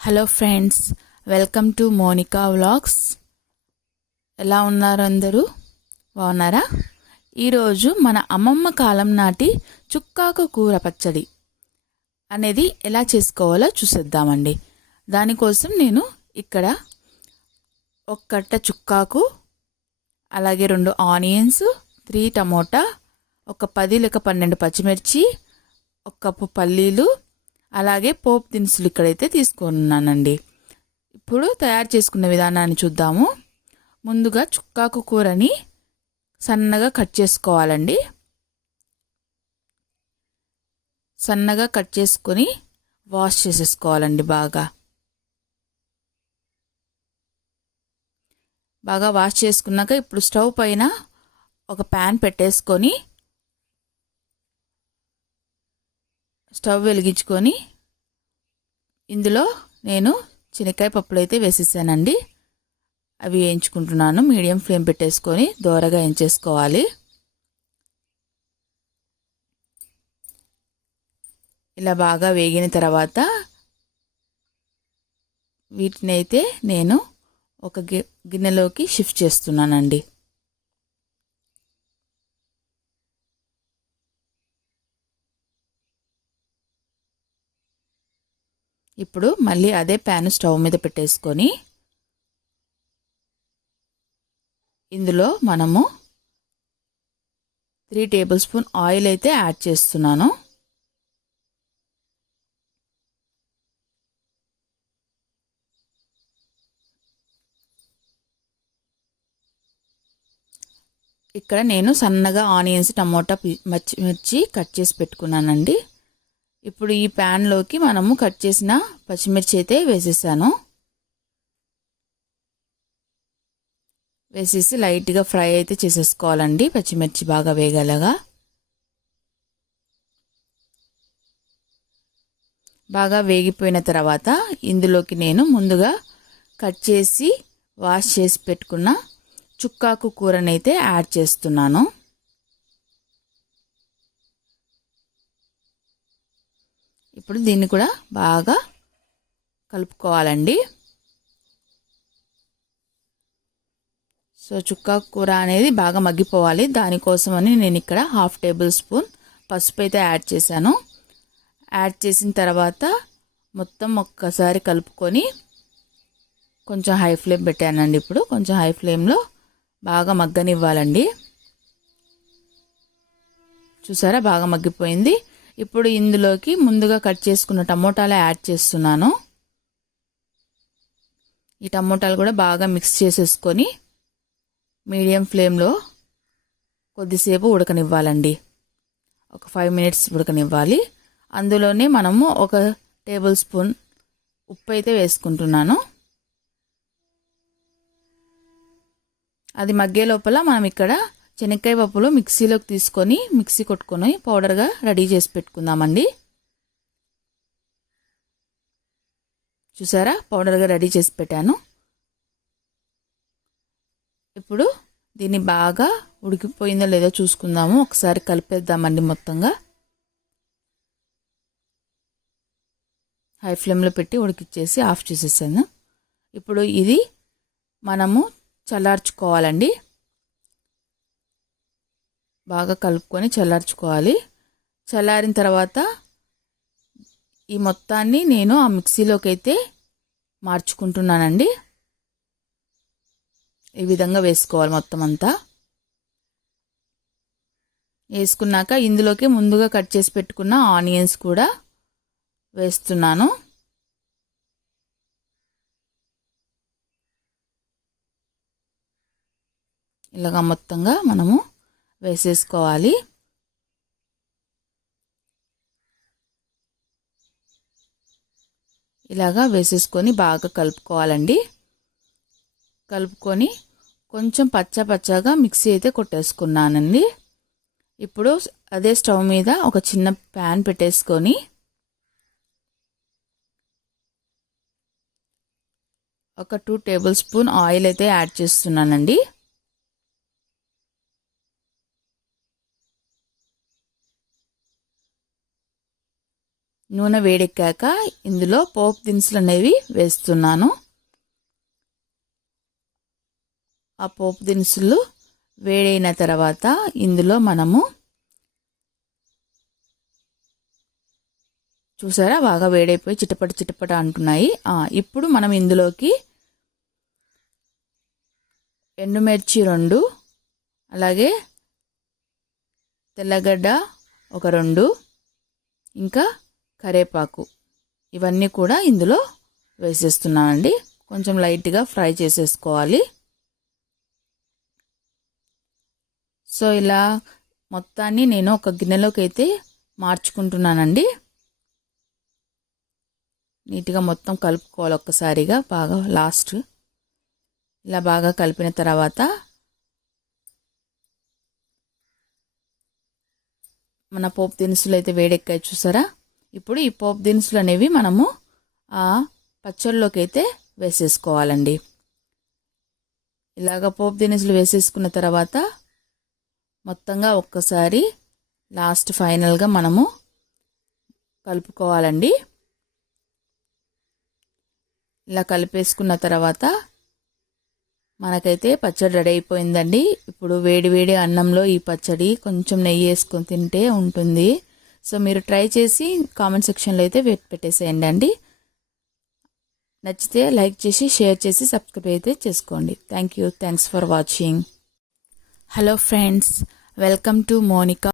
Hello friends, welcome to Monica vlogs. ఎలా ఉన్నారు అందరూ? బాగున్నారా? ఈరోజు మన అమ్మమ్మ కాలం నాటి చుక్కాకు కూర పచ్చడి అనేది ఎలా చేసుకోవాలో చూసేద్దామండి. దానికోసం నేను ఇక్కడ ఒక కట్ట చుక్కాకు, అలాగే 2 ఆనియన్స్, 3 టమోటా, ఒక 10 లేక 12 పచ్చిమిర్చి, ఒక కప్పు పల్లీలు, అలాగే పోపు దినుసులు ఇక్కడైతే తీసుకున్నానండి. ఇప్పుడు తయారు చేసుకునే విధానాన్ని చూద్దాము. ముందుగా చుక్కాకు కూరని సన్నగా కట్ చేసుకోవాలండి. సన్నగా కట్ చేసుకొని వాష్ చేసేసుకోవాలండి. బాగా వాష్ చేసుకున్నాక ఇప్పుడు స్టవ్ పైన ఒక ప్యాన్ పెట్టేసుకొని స్టవ్ వెలిగించుకొని ఇందులో నేను శనక్కాయ పప్పులు అయితే వేసేసానండి. అవి వేయించుకుంటున్నాను. మీడియం ఫ్లేమ్ పెట్టేసుకొని దోరగా వేయించేసుకోవాలి. ఇలా బాగా వేగిన తర్వాత వీటిని అయితే నేను ఒక గిన్నెలోకి షిఫ్ట్ చేస్తున్నానండి. ఇప్పుడు మళ్ళీ అదే ప్యాన్ స్టవ్ మీద పెట్టేసుకొని ఇందులో మనము 3 టేబుల్ స్పూన్ ఆయిల్ అయితే యాడ్ చేస్తున్నాను. ఇక్కడ నేను సన్నగా ఆనియన్స్, టమోటా, పచ్చిమిర్చి కట్ చేసి పెట్టుకున్నానండి. ఇప్పుడు ఈ ప్యాన్లోకి మనము కట్ చేసిన పచ్చిమిర్చి అయితే వేసేసాను. వేసేసి లైట్గా ఫ్రై అయితే చేసేసుకోవాలండి. పచ్చిమిర్చి బాగా వేగలగా బాగా వేగిపోయిన తర్వాత ఇందులోకి నేను ముందుగా కట్ చేసి వాష్ చేసి పెట్టుకున్న చుక్కాకు కూరనైతే యాడ్ చేస్తున్నాను. ఇప్పుడు దీన్ని కూడా బాగా కలుపుకోవాలండి. సో చుక్కాకు కూర అనేది బాగా మగ్గిపోవాలి. దానికోసమని నేను ఇక్కడ 1/2 టేబుల్ స్పూన్ పసుపు అయితే యాడ్ చేశాను. యాడ్ చేసిన తర్వాత మొత్తం ఒక్కసారి కలుపుకొని కొంచెం హై ఫ్లేమ్ పెట్టానండి. ఇప్పుడు కొంచెం హై ఫ్లేమ్లో బాగా మగ్గనివ్వాలండి. చూసారా, బాగా మగ్గిపోయింది. ఇప్పుడు ఇందులోకి ముందుగా కట్ చేసుకున్న టమోటాలు యాడ్ చేస్తున్నాను. ఈ టమోటాలు కూడా బాగా మిక్స్ చేసేసుకొని మీడియం ఫ్లేమ్లో కొద్దిసేపు ఉడకనివ్వాలండి. ఒక 5 మినిట్స్ ఉడకనివ్వాలి. అందులోనే మనము ఒక టేబుల్ స్పూన్ ఉప్పు అయితే వేసుకుంటున్నాను. అది మగ్గే లోపల మనం ఇక్కడ శనక్కాయ పప్పులు మిక్సీలోకి తీసుకొని మిక్సీ కొట్టుకొని పౌడర్గా రెడీ చేసి పెట్టుకుందామండి. చూసారా, పౌడర్గా రెడీ చేసి పెట్టాను. ఇప్పుడు దీన్ని బాగా ఉడికిపోయిందో లేదో చూసుకుందాము. ఒకసారి కలిపేద్దామండి. మొత్తంగా హై ఫ్లేమ్లో పెట్టి ఉడికిచ్చేసి ఆఫ్ చేసేసాను. ఇప్పుడు ఇది మనము చల్లార్చుకోవాలండి. బాగా కలుపుకొని చల్లార్చుకోవాలి. చల్లారిన తర్వాత ఈ మొత్తాన్ని నేను ఆ మిక్సీలోకి అయితే మార్చుకుంటున్నానండి. ఈ విధంగా వేసుకోవాలి మొత్తం అంతా. వేసుకున్నాక ఇందులోకి ముందుగా కట్ చేసి పెట్టుకున్న ఆనియన్స్ కూడా వేస్తున్నాను. ఇలాగా మొత్తంగా మనము వేసేసుకోవాలి. ఇలాగా వేసేసుకొని బాగా కలుపుకోవాలండి. కలుపుకొని కొంచెం పచ్చగా మిక్సీ అయితే కొట్టేసుకున్నానండి. ఇప్పుడు అదే స్టవ్ మీద ఒక చిన్న ప్యాన్ పెట్టేసుకొని ఒక 2 టేబుల్ స్పూన్ ఆయిల్ అయితే యాడ్ చేస్తున్నానండి. నూనె వేడెక్కాక ఇందులో పోపు దినుసులు అనేవి వేస్తున్నాను. ఆ పోపు దినుసులు వేడైన తర్వాత ఇందులో మనము చూసారా బాగా వేడైపోయి చిటపట అంటున్నాయి. ఇప్పుడు మనం ఇందులోకి ఎండుమిర్చి 2, అలాగే తెల్లగడ్డ ఒక 2, ఇంకా కరేపాకు ఇవన్నీ కూడా ఇందులో వేసేస్తున్నానండి. కొంచెం లైట్గా ఫ్రై చేసేసుకోవాలి. సో ఇలా మొత్తాన్ని నేను ఒక గిన్నెలోకి అయితే మార్చుకుంటున్నానండి. నీట్గా మొత్తం కలుపుకోవాలి ఒక్కసారిగా బాగా. లాస్ట్ ఇలా బాగా కలిపిన తర్వాత మన పోపు దినుసులు అయితే వేడెక్కాయి చూసారా. ఇప్పుడు ఈ పోపు దినుసులు అనేవి మనము ఆ పచ్చళ్ళలోకి అయితే వేసేసుకోవాలండి. ఇలాగ పోపు దినుసులు వేసేసుకున్న తర్వాత మొత్తంగా ఒక్కసారి లాస్ట్ ఫైనల్గా మనము కలుపుకోవాలండి. ఇలా కలిపేసుకున్న తర్వాత మనకైతే పచ్చడి రెడీ అయిపోయిందండి. ఇప్పుడు వేడి అన్నంలో ఈ పచ్చడి కొంచెం నెయ్యి వేసుకొని తింటే ఉంటుంది. సో మీరు ట్రై చేసి కామెంట్ సెక్షన్లో అయితే పెట్టేసేయండి అండి. నచ్చితే లైక్ చేసి షేర్ చేసి సబ్స్క్రైబ్ అయితే చేసుకోండి. Thanks for watching. Hello friends, welcome to Monika.